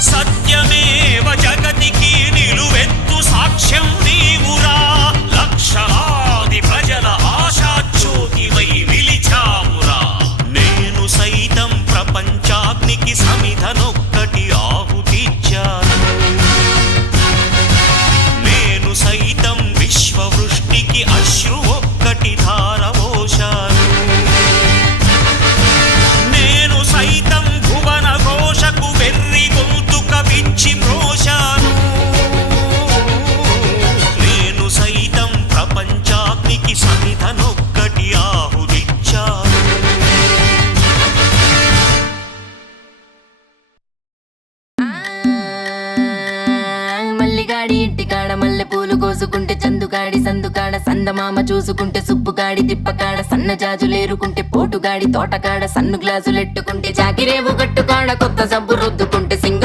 సత్యమేవ జగతికి నిలువెత్తు సాక్ష్యం నీవురా. లక్షలాది ప్రజల ఆశాజ్యోతివై నిలిచావురా. నేను సైతం ప్రపంచాగ్నికి సమిధనొక్కటి ఆహుతిచ్చాను. నేను సైతం విశ్వవృష్టికి అశ్రు ఒక్కటి ధారవోశాను. నేను సైతం భువన ఘోషకు వెర్రి గొంతుక విచ్చి మ్రోశాను. నేను సైతం ప్రపంచాగ్నికి సమిధనొక్కటి ఆహుతిచ్చాను. మల్లిగాడి ఇంటికాడ మల్లె పూలు కోసుకుంటే చందుగాడి సందుకాడ సందమామ చూసుకుంటే సుబ్బుగాడి తిప్పకాడ సన్న జాజులేరుకుంటే పోటుగాడి తోటకాడ సన్ను గ్లాసులెట్టుకుంటే జాకిరేవు గట్టుకాడ కొత్త సబ్బు రుద్దుకుంటే సింగ